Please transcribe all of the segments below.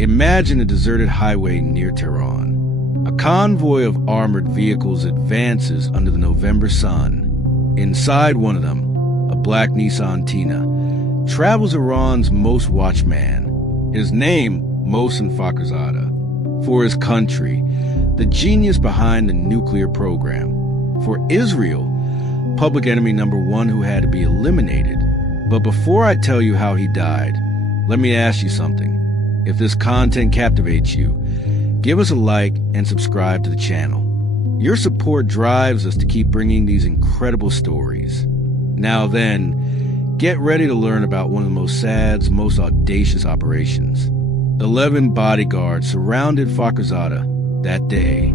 Imagine a deserted highway near Tehran. A convoy of armored vehicles advances under the November sun. Inside one of them, a black Nissan Tina, travels Iran's most watched man. His name, Mohsen Fakhrizadeh. For his country, the genius behind the nuclear program. For Israel, public enemy number one who had to be eliminated. But before I tell you how he died, let me ask you something. If this content captivates you, give us a like and subscribe to the channel. Your support drives us to keep bringing these incredible stories. Now then, get ready to learn about one of the Mossad's most audacious operations. 11 bodyguards surrounded Fakhrizadeh that day.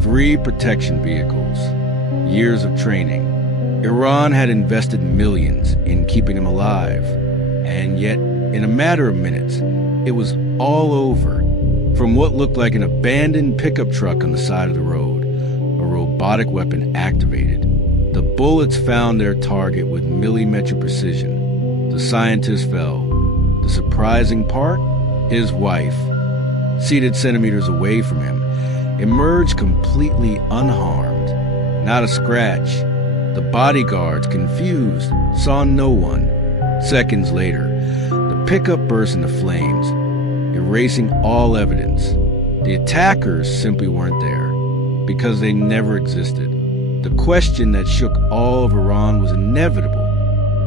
3 protection vehicles. Years of training. Iran had invested millions in keeping him alive. And yet, in a matter of minutes, it was all over. From what looked like an abandoned pickup truck on the side of the road, a robotic weapon activated. The bullets found their target with millimeter precision. The scientist fell. The surprising part? His wife, seated centimeters away from him, emerged completely unharmed. Not a scratch. The bodyguards, confused, saw no one. Seconds later, the pickup burst into flames, erasing all evidence. The attackers simply weren't there, because they never existed. The question that shook all of Iran was inevitable.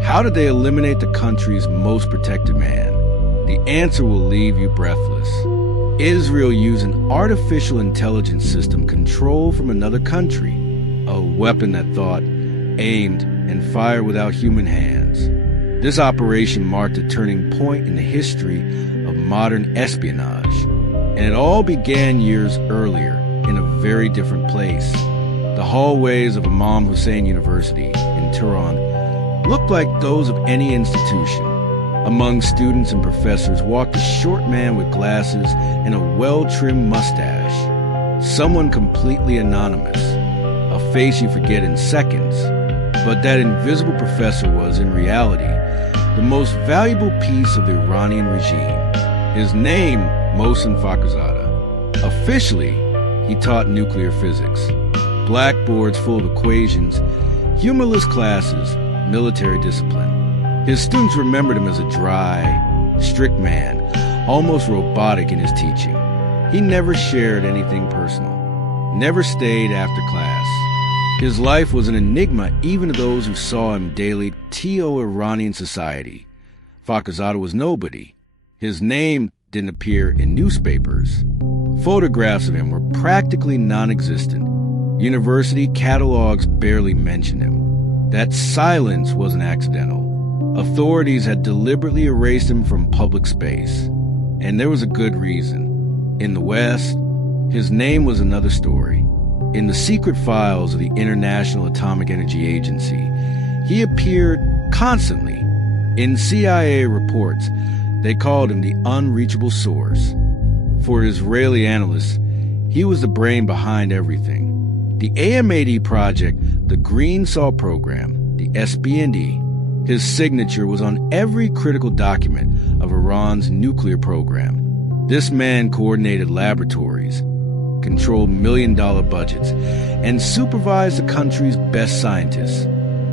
How did they eliminate the country's most protected man? The answer will leave you breathless. Israel used an artificial intelligence system controlled from another country, a weapon that thought, aimed, and fired without human hands. This operation marked a turning point in the history of modern espionage, and it all began years earlier in a very different place. The hallways of Imam Hussein University in Tehran looked like those of any institution. Among students and professors walked a short man with glasses and a well-trimmed mustache. Someone completely anonymous, a face you forget in seconds. But that invisible professor was, in reality, the most valuable piece of the Iranian regime. His name, Mohsen Fakhrizadeh. Officially, he taught nuclear physics. Blackboards full of equations, humorless classes, military discipline. His students remembered him as a dry, strict man, almost robotic in his teaching. He never shared anything personal, never stayed after class. His life was an enigma even to those who saw him daily to Iranian society. Fakhrizadeh was nobody. His name didn't appear in newspapers. Photographs of him were practically non-existent. University catalogs barely mentioned him. That silence wasn't accidental. Authorities had deliberately erased him from public space. And there was a good reason. In the West, his name was another story. In the secret files of the International Atomic Energy Agency, he appeared constantly. In CIA reports, they called him the unreachable source. For Israeli analysts, he was the brain behind everything. The AM-80 project, the Green Salt program, the SB&E, his signature was on every critical document of Iran's nuclear program. This man coordinated laboratories, controlled million-dollar budgets, and supervised the country's best scientists.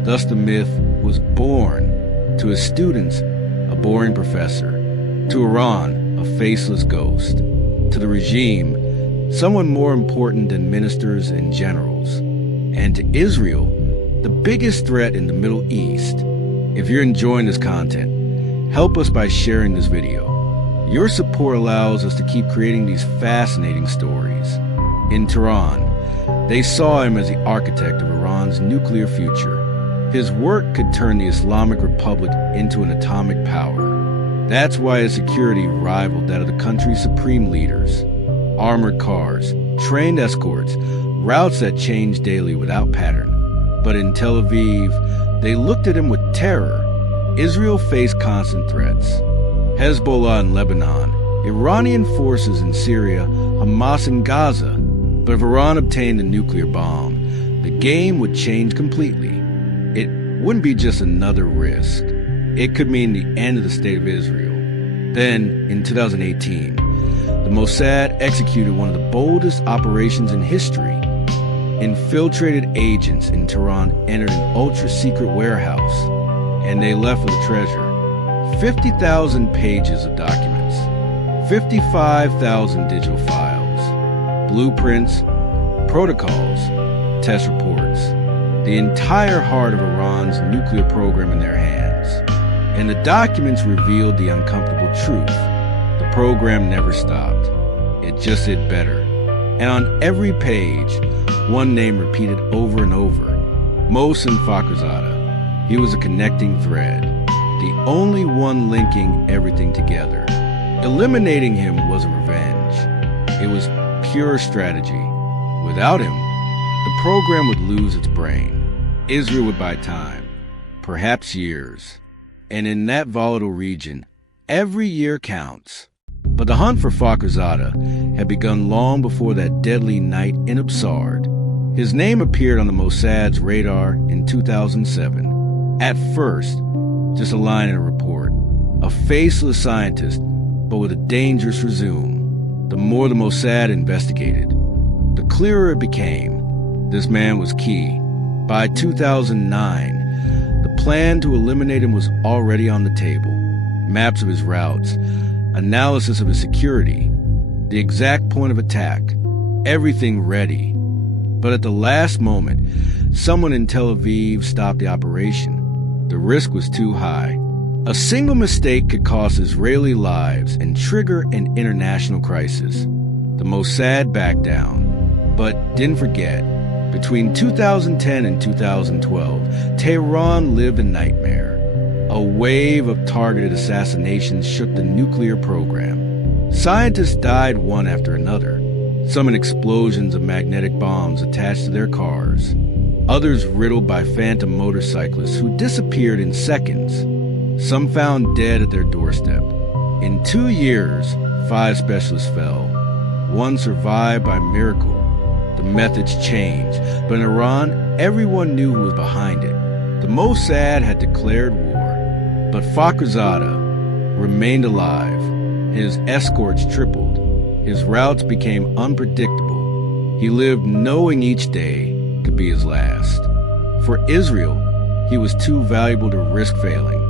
Thus the myth was born. To his students, a boring professor. To Iran, a faceless ghost. To the regime, someone more important than ministers and generals. And to Israel, the biggest threat in the Middle East. If you're enjoying this content, help us by sharing this video. Your support allows us to keep creating these fascinating stories. In Tehran, they saw him as the architect of Iran's nuclear future. His work could turn the Islamic Republic into an atomic power. That's why his security rivaled that of the country's supreme leaders. Armored cars, trained escorts, routes that changed daily without pattern. But in Tel Aviv, they looked at him with terror. Israel faced constant threats. Hezbollah in Lebanon, Iranian forces in Syria, Hamas in Gaza. But if Iran obtained a nuclear bomb, the game would change completely. It wouldn't be just another risk. It could mean the end of the state of Israel. Then, in 2018, the Mossad executed one of the boldest operations in history. Infiltrated agents in Tehran entered an ultra-secret warehouse, and they left with a treasure. 50,000 pages of documents, 55,000 digital files, blueprints, protocols, test reports, the entire heart of Iran's nuclear program in their hands. And the documents revealed the uncomfortable truth. The program never stopped. It just did better. And on every page, one name repeated over and over: Mohsen Fakhrizadeh. He was a connecting thread, the only one linking everything together. Eliminating him was a revenge. It was pure strategy. Without him, the program would lose its brain. Israel would buy time, perhaps years. And in that volatile region, every year counts. But the hunt for Fakhrizadeh had begun long before that deadly night in Mossad. His name appeared on the Mossad's radar in 2007. At first, just a line in a report, a faceless scientist, but with a dangerous resume. The more the Mossad investigated, the clearer it became. This man was key. By 2009, the plan to eliminate him was already on the table. Maps of his routes, analysis of his security, the exact point of attack, everything ready. But at the last moment, someone in Tel Aviv stopped the operation. The risk was too high. A single mistake could cost Israeli lives and trigger an international crisis. The Mossad backed down, but didn't forget. Between 2010 and 2012, Tehran lived a nightmare. A wave of targeted assassinations shook the nuclear program. Scientists died one after another, some in explosions of magnetic bombs attached to their cars, others riddled by phantom motorcyclists who disappeared in seconds, some found dead at their doorstep. In 2 years, 5 specialists fell. One survived by miracle. The methods changed, but in Iran, everyone knew who was behind it. The Mossad had declared war, but Fakhrizadeh remained alive. His escorts tripled. His routes became unpredictable. He lived knowing each day could be his last. For Israel, he was too valuable to risk failing.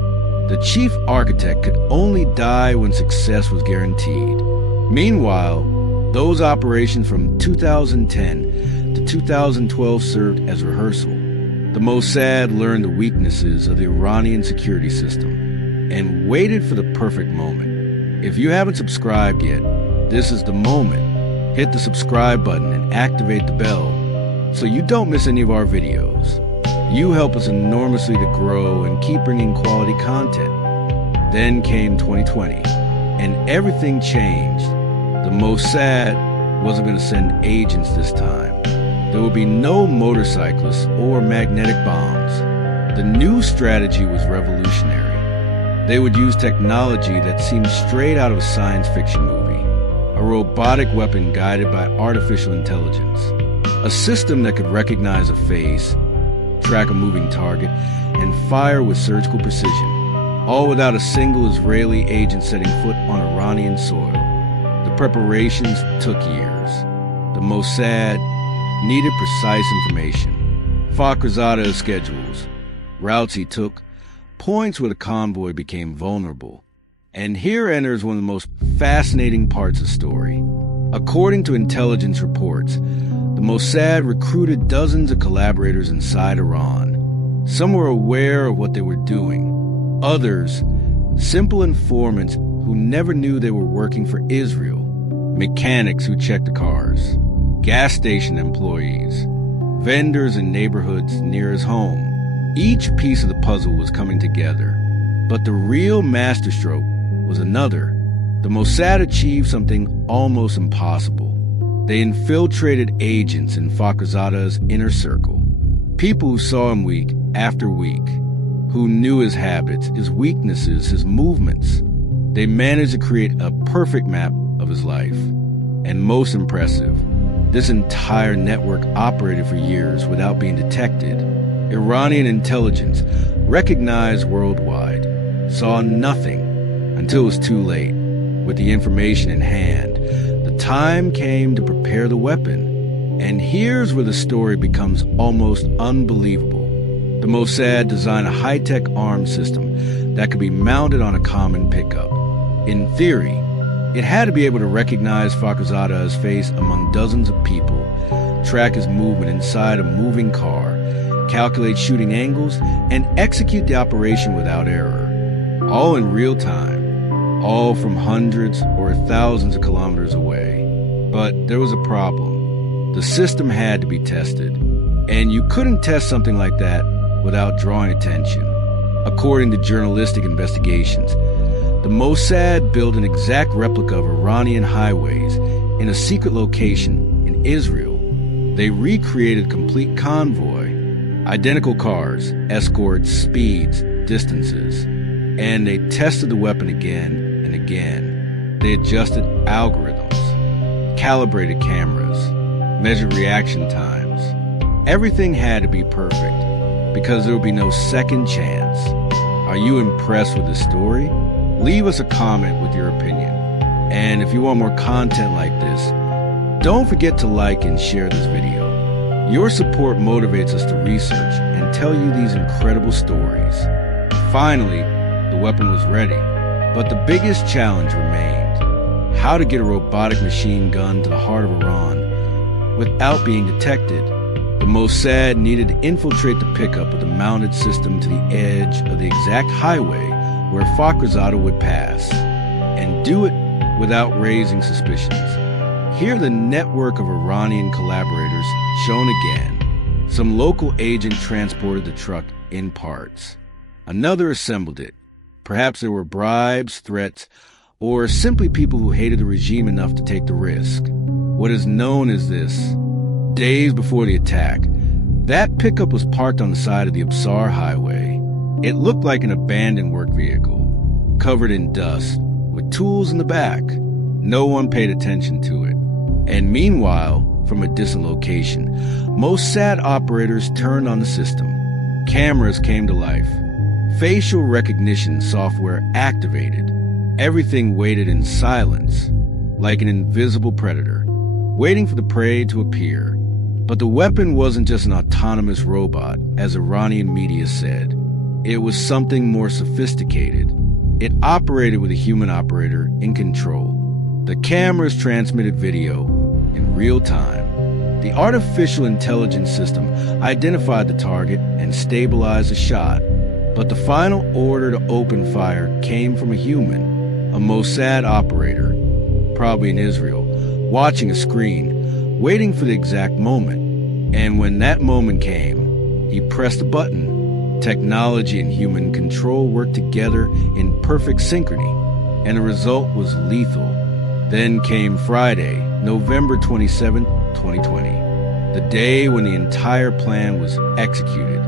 The chief architect could only die when success was guaranteed. Meanwhile, those operations from 2010 to 2012 served as rehearsal. The Mossad learned the weaknesses of the Iranian security system and waited for the perfect moment. If you haven't subscribed yet, this is the moment. Hit the subscribe button and activate the bell so you don't miss any of our videos. You help us enormously to grow and keep bringing quality content. Then came 2020, and everything changed. The Mossad wasn't going to send agents this time. There would be no motorcyclists or magnetic bombs. The new strategy was revolutionary. They would use technology that seemed straight out of a science fiction movie. A robotic weapon guided by artificial intelligence. A system that could recognize a face, track a moving target, and fire with surgical precision. All without a single Israeli agent setting foot on Iranian soil. The preparations took years. The Mossad needed precise information. Fakhrizadeh's schedules, routes he took, points where the convoy became vulnerable. And here enters one of the most fascinating parts of the story. According to intelligence reports, the Mossad recruited dozens of collaborators inside Iran. Some were aware of what they were doing. Others, simple informants who never knew they were working for Israel. Mechanics who checked the cars. Gas station employees. Vendors in neighborhoods near his home. Each piece of the puzzle was coming together. But the real masterstroke was another. The Mossad achieved something almost impossible. They infiltrated agents in Fakhrizadeh's inner circle. People who saw him week after week, who knew his habits, his weaknesses, his movements. They managed to create a perfect map of his life. And most impressive, this entire network operated for years without being detected. Iranian intelligence, recognized worldwide, saw nothing until it was too late. With the information in hand, time came to prepare the weapon. And here's where the story becomes almost unbelievable. The Mossad designed a high-tech arms system that could be mounted on a common pickup. In theory, it had to be able to recognize Fakhrizadeh's face among dozens of people, track his movement inside a moving car, calculate shooting angles, and execute the operation without error. All in real time, all from hundreds or thousands of kilometers away. But there was a problem. The system had to be tested, and you couldn't test something like that without drawing attention. According to journalistic investigations, the Mossad built an exact replica of Iranian highways in a secret location in Israel. They recreated a complete convoy, identical cars, escorts, speeds, distances, and they tested the weapon again and again. They adjusted algorithms, calibrated cameras, measured reaction times. Everything had to be perfect because there would be no second chance. Are you impressed with this story? Leave us a comment with your opinion. And if you want more content like this, don't forget to like and share this video. Your support motivates us to research and tell you these incredible stories. Finally, the weapon was ready, but the biggest challenge remained: how to get a robotic machine gun to the heart of Iran without being detected. The Mossad needed to infiltrate the pickup with a mounted system to the edge of the exact highway where Fakhrizadeh would pass, and do it without raising suspicions. Here the network of Iranian collaborators shown again. Some local agent transported the truck in parts. Another assembled it. Perhaps there were bribes, threats, or simply people who hated the regime enough to take the risk. What is known as this: days before the attack, that pickup was parked on the side of the Absar highway. It looked like an abandoned work vehicle, covered in dust, with tools in the back. No one paid attention to it. And meanwhile, from a distant location, Mossad operators turned on the system. Cameras came to life. Facial recognition software activated. Everything waited in silence, like an invisible predator, waiting for the prey to appear. But the weapon wasn't just an autonomous robot, as Iranian media said. It was something more sophisticated. It operated with a human operator in control. The cameras transmitted video in real time. The artificial intelligence system identified the target and stabilized the shot. But the final order to open fire came from a human, a Mossad operator, probably in Israel, watching a screen, waiting for the exact moment. And when that moment came, he pressed a button. Technology and human control worked together in perfect synchrony, and the result was lethal. Then came Friday, November 27, 2020, the day when the entire plan was executed.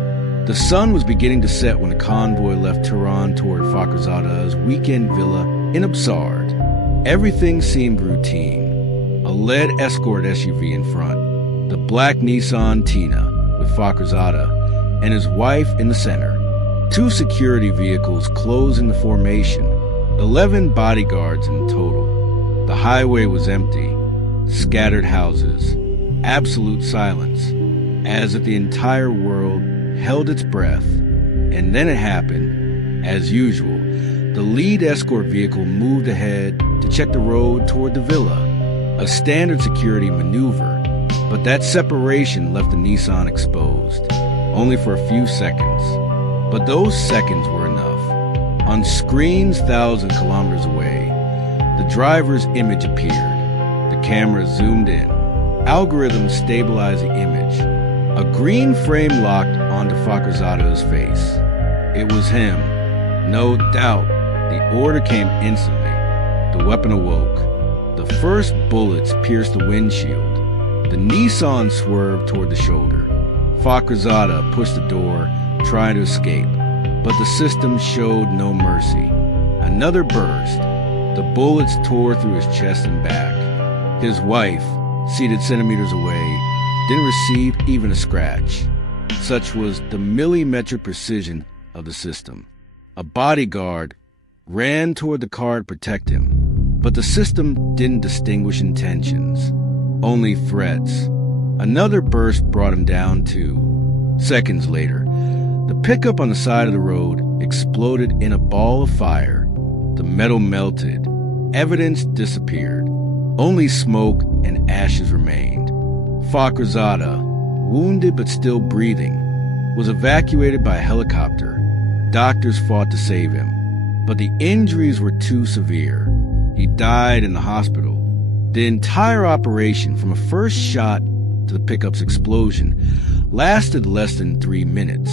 The sun was beginning to set when the convoy left Tehran toward Fakhrizadeh's weekend villa in Absard. Everything seemed routine. A lead escort SUV in front, the black Nissan Tina with Fakhrizadeh and his wife in the center. 2 security vehicles closing the formation, 11 bodyguards in total. The highway was empty, scattered houses, absolute silence, as if the entire world held its breath. And then it happened. As usual, the lead escort vehicle moved ahead to check the road toward the villa, a standard security maneuver. But that separation left the Nissan exposed, only for a few seconds. But those seconds were enough. On screens thousands of kilometers away, the driver's image appeared. The camera zoomed in. Algorithms stabilized the image. A green frame locked onto Fakhrizadeh's face. It was him. No doubt. The order came instantly. The weapon awoke. The first bullets pierced the windshield. The Nissan swerved toward the shoulder. Fakhrizadeh pushed the door, trying to escape, but the system showed no mercy. Another burst. The bullets tore through his chest and back. His wife, seated centimeters away, didn't receive even a scratch. Such was the millimetric precision of the system. A bodyguard ran toward the car to protect him, But the system didn't distinguish intentions, only threats. Another burst brought him down too. Seconds later, the pickup on the side of the road exploded in a ball of fire. The metal melted. Evidence disappeared. Only smoke and ashes remained. Fakhrizadeh, wounded but still breathing, was evacuated by a helicopter. Doctors fought to save him, but the injuries were too severe. He died in the hospital. The entire operation, from a first shot to the pickup's explosion, lasted less than 3 minutes.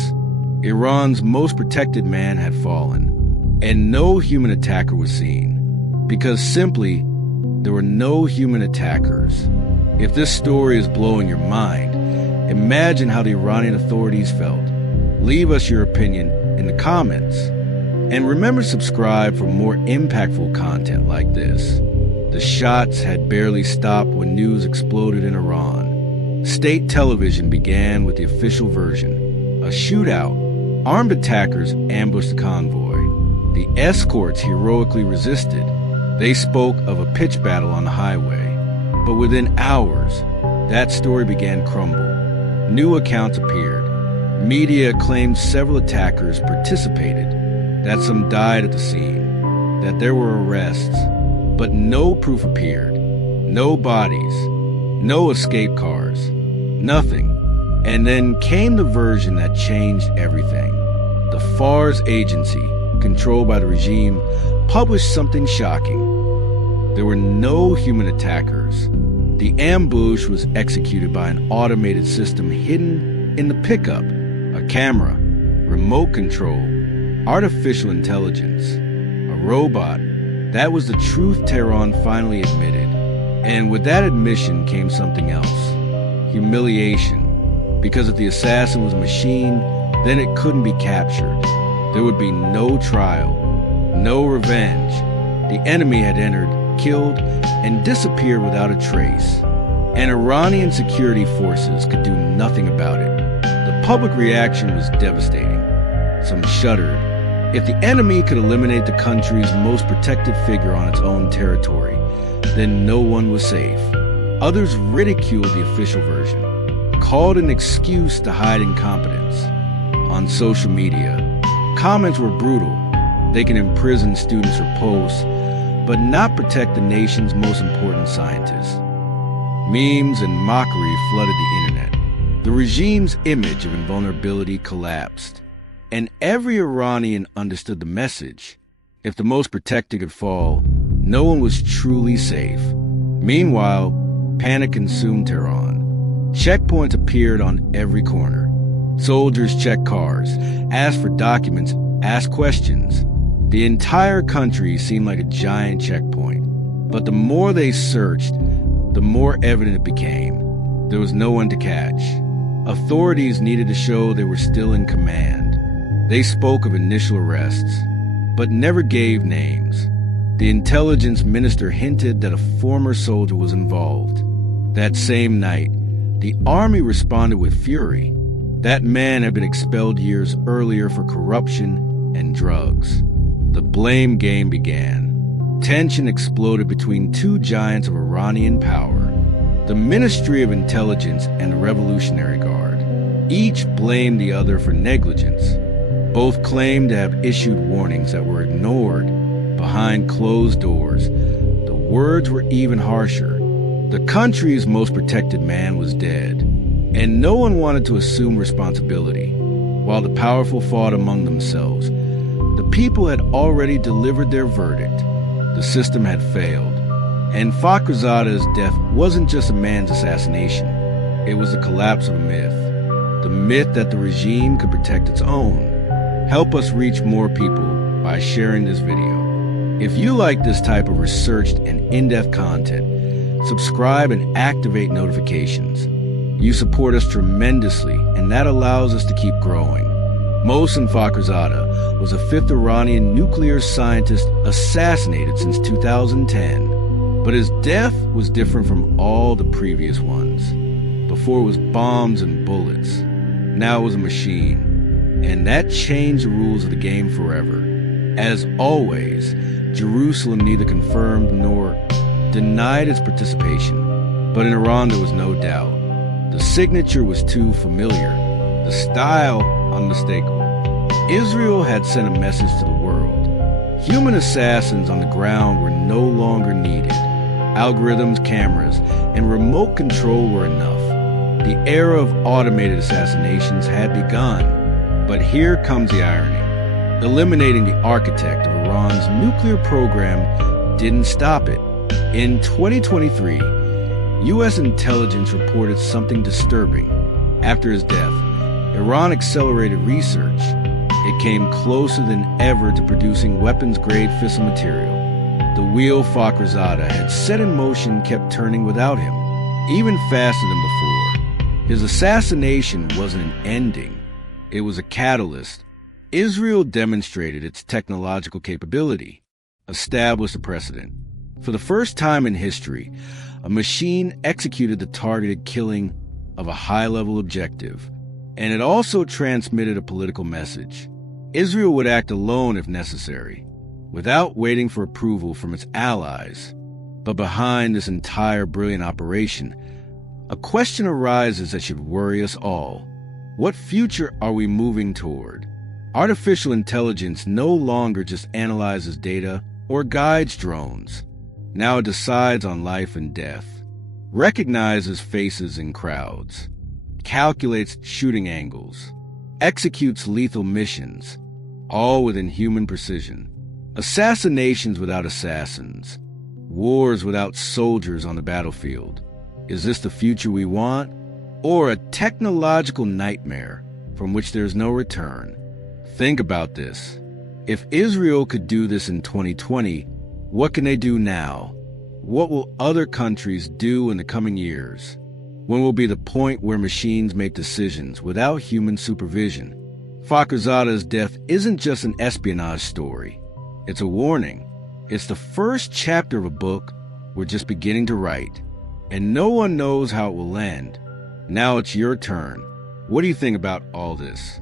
Iran's most protected man had fallen, and no human attacker was seen, because simply there were no human attackers. If this story is blowing your mind, imagine how the Iranian authorities felt. Leave us your opinion in the comments. And remember to subscribe for more impactful content like this. The shots had barely stopped when news exploded in Iran. State television began with the official version. A shootout. Armed attackers ambushed the convoy. The escorts heroically resisted. They spoke of a pitched battle on the highway. But within hours, that story began to crumble. New accounts appeared. Media claimed several attackers participated, that some died at the scene, that there were arrests, but no proof appeared. No bodies, no escape cars, nothing. And then came the version that changed everything. The FARS agency, controlled by the regime, published something shocking. There were no human attackers. The ambush was executed by an automated system hidden in the pickup, a camera, remote control, artificial intelligence, a robot. That was the truth Tehran finally admitted. And with that admission came something else. Humiliation. Because if the assassin was a machine, then it couldn't be captured. There would be no trial, no revenge. The enemy had entered, killed, and disappeared without a trace. And Iranian security forces could do nothing about it. The public reaction was devastating. Some shuddered. If the enemy could eliminate the country's most protected figure on its own territory, then no one was safe. Others ridiculed the official version, called an excuse to hide incompetence. On social media, comments were brutal. They can imprison students for posts, but not protect the nation's most important scientists. Memes and mockery flooded the internet. The regime's image of invulnerability collapsed, and every Iranian understood the message. If the most protected could fall, no one was truly safe. Meanwhile, panic consumed Tehran. Checkpoints appeared on every corner. Soldiers checked cars, asked for documents, asked questions. The entire country seemed like a giant checkpoint. But the more they searched, the more evident it became. There was no one to catch. Authorities needed to show they were still in command. They spoke of initial arrests, but never gave names. The intelligence minister hinted that a former soldier was involved. That same night, the army responded with fury. That man had been expelled years earlier for corruption and drugs. The blame game began. Tension exploded between two giants of Iranian power, the Ministry of Intelligence and the Revolutionary Guard. Each blamed the other for negligence. Both claimed to have issued warnings that were ignored behind closed doors. The words were even harsher. The country's most protected man was dead, and no one wanted to assume responsibility. While the powerful fought among themselves, the people had already delivered their verdict. The system had failed. And Fakhrizadeh's death wasn't just a man's assassination. It was the collapse of a myth. The myth that the regime could protect its own. Help us reach more people by sharing this video. If you like this type of researched and in-depth content, subscribe and activate notifications. You support us tremendously, and that allows us to keep growing. Mohsen Fakhrizadeh was the fifth Iranian nuclear scientist assassinated since 2010. But his death was different from all the previous ones. Before it was bombs and bullets. Now it was a machine. And that changed the rules of the game forever. As always, Jerusalem neither confirmed nor denied its participation. But in Iran, there was no doubt. The signature was too familiar, the style unmistakable. Israel had sent a message to the world. Human assassins on the ground were no longer needed. Algorithms, cameras, and remote control were enough. The era of automated assassinations had begun. But here comes the irony. Eliminating the architect of Iran's nuclear program didn't stop it. In 2023, U.S. intelligence reported something disturbing. After his death, Iran accelerated research. It came closer than ever to producing weapons-grade fissile material. The wheel Fakhrizadeh had set in motion kept turning without him, even faster than before. His assassination wasn't an ending. It was a catalyst. Israel demonstrated its technological capability, established a precedent. For the first time in history, a machine executed the targeted killing of a high-level objective, and it also transmitted a political message. Israel would act alone if necessary, without waiting for approval from its allies. But behind this entire brilliant operation, a question arises that should worry us all. What future are we moving toward? Artificial intelligence no longer just analyzes data or guides drones. Now it decides on life and death, recognizes faces in crowds, calculates shooting angles, executes lethal missions, all within human precision. Assassinations without assassins, wars without soldiers on the battlefield. Is this the future we want, or a technological nightmare from which there's no return? Think about this. If Israel could do this in 2020, what can they do now? What will other countries do in the coming years? When will be the point where machines make decisions without human supervision? Fakhrizadeh's death isn't just an espionage story. It's a warning. It's the first chapter of a book we're just beginning to write, and no one knows how it will end. Now it's your turn. What do you think about all this?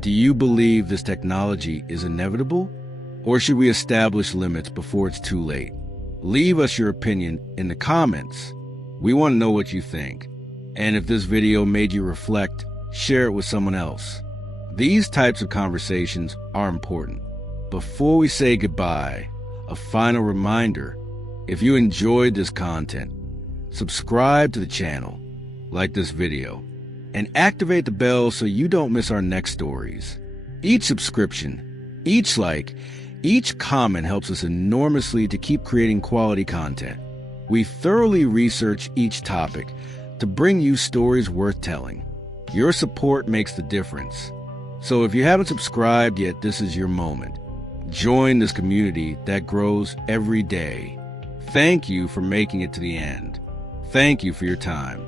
Do you believe this technology is inevitable? Or should we establish limits before it's too late? Leave us your opinion in the comments. We want to know what you think. And if this video made you reflect, share it with someone else. These types of conversations are important. Before we say goodbye, a final reminder. If you enjoyed this content, subscribe to the channel, like this video, and activate the bell so you don't miss our next stories. Each subscription, each like, each comment helps us enormously to keep creating quality content. We thoroughly research each topic to bring you stories worth telling. Your support makes the difference. So if you haven't subscribed yet, this is your moment. Join this community that grows every day. Thank you for making it to the end. Thank you for your time.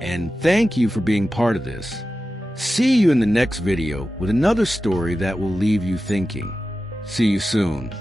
And thank you for being part of this. See you in the next video with another story that will leave you thinking. See you soon.